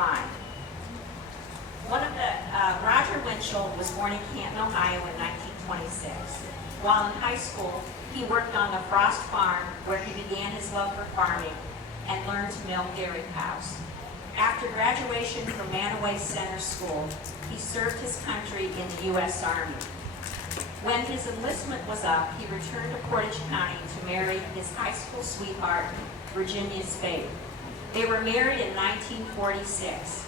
Klein. Roger Winchell was born in Canton, Ohio in 1926. While in high school, he worked on the Frost Farm, where he began his love for farming and learned to milk dairy cows. After graduation from Manaway Center School, he served his country in the U.S. Army. When his enlistment was up, he returned to Portage County to marry his high school sweetheart, Virginia Spade. They were married in 1946.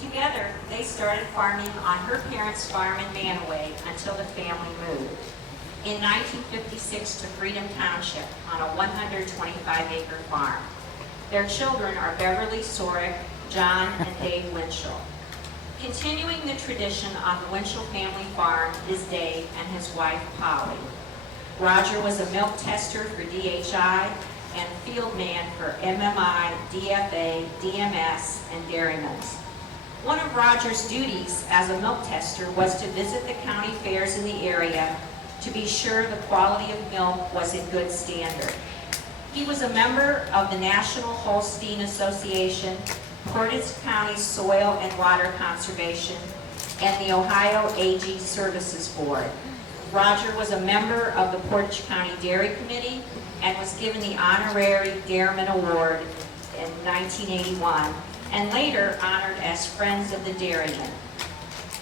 Together, they started farming on her parents' farm in Manaway until the family moved in 1956 to Freedom Township on a 125-acre farm. Their children are Beverly Sorick, John, and Dave Winchell. Continuing the tradition on the Winchell family farm is Dave and his wife, Polly. Roger was a milk tester for DHI and field man for MMI, DFA, DMS, and Dairymen's. One of Roger's duties as a milk tester was to visit the county fairs in the area to be sure the quality of milk was in good standard. He was a member of the National Holstein Association, Portage County Soil and Water Conservation, and the Ohio AG Services Board. Roger was a member of the Portage County Dairy Committee and was given the Honorary Dairyman Award in 1981, and later honored as Friends of the Dairyman.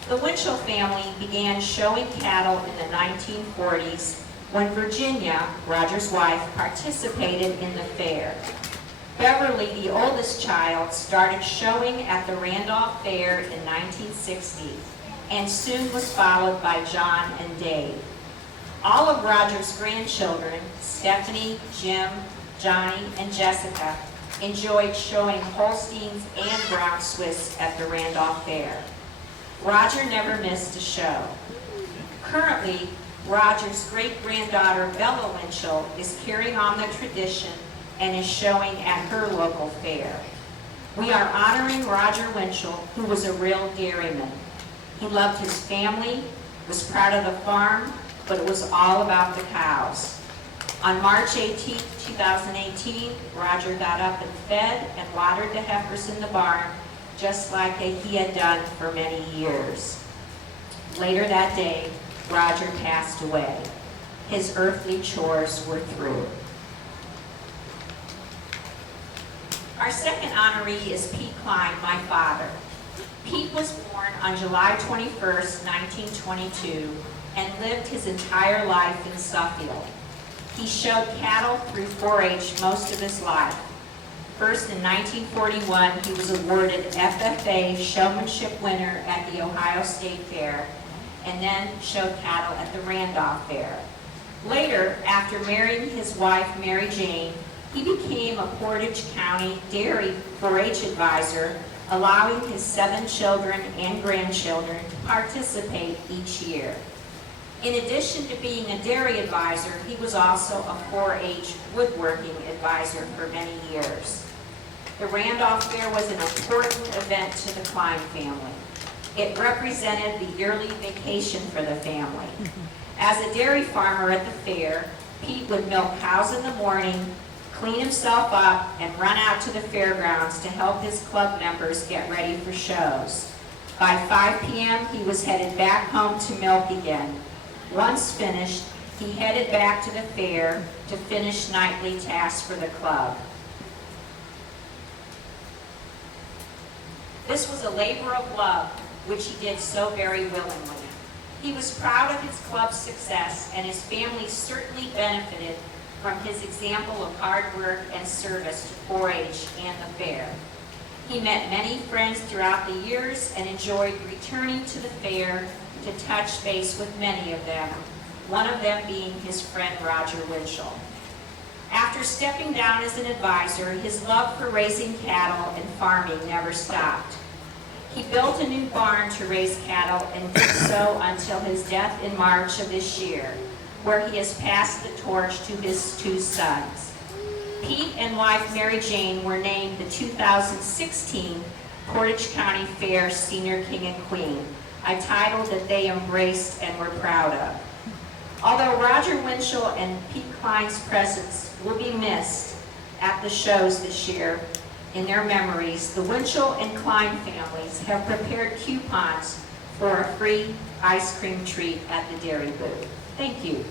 The Winchell family began showing cattle in the 1940s when Virginia, Roger's wife, participated in the fair. Beverly, the oldest child, started showing at the Randolph Fair in 1960 and soon was followed by John and Dave. All of Roger's grandchildren, Stephanie, Jim, Johnny, and Jessica, enjoyed showing Holsteins and Brown Swiss at the Randolph Fair. Roger never missed a show. Currently, Roger's great-granddaughter Bella Winchell is carrying on the tradition and is showing at her local fair. We are honoring Roger Winchell, who was a real dairyman. He loved his family, was proud of the farm, but it was all about the cows. On March 18, 2018, Roger got up and fed and watered the heifers in the barn, just like he had done for many years. Later that day, Roger passed away. His earthly chores were through. Our second honoree is Pete Klein, my father. Pete was born on July 21st, 1922, and lived his entire life in Suffield. He showed cattle through 4-H most of his life. First, in 1941, he was awarded FFA Showmanship Winner at the Ohio State Fair, and then showed cattle at the Randolph Fair. Later, after marrying his wife, Mary Jane, he became a Portage County Dairy 4-H advisor, allowing his 7 children and grandchildren to participate each year. In addition to being a dairy advisor, he was also a 4-H woodworking advisor for many years. The Randolph Fair was an important event to the Klein family. It represented the yearly vacation for the family. As a dairy farmer at the fair, Pete would milk cows in the morning, clean himself up, and run out to the fairgrounds to help his club members get ready for shows. By 5 p.m., he was headed back home to milk again. Once finished, he headed back to the fair to finish nightly tasks for the club. This was a labor of love, which he did so very willingly. He was proud of his club's success, and his family certainly benefited from his example of hard work and service to 4-H and the fair. He met many friends throughout the years and enjoyed returning to the fair to touch base with many of them, one of them being his friend Roger Winchell. After stepping down as an advisor, his love for raising cattle and farming never stopped. He built a new barn to raise cattle and did so until his death in March of this year, where he has passed the torch to his 2 sons. Pete and wife Mary Jane were named the 2016 Portage County Fair Senior King and Queen, a title that they embraced and were proud of. Although Roger Winchell and Pete Klein's presence will be missed at the shows this year, in their memories, the Winchell and Klein families have prepared coupons for a free ice cream treat at the dairy booth. Thank you.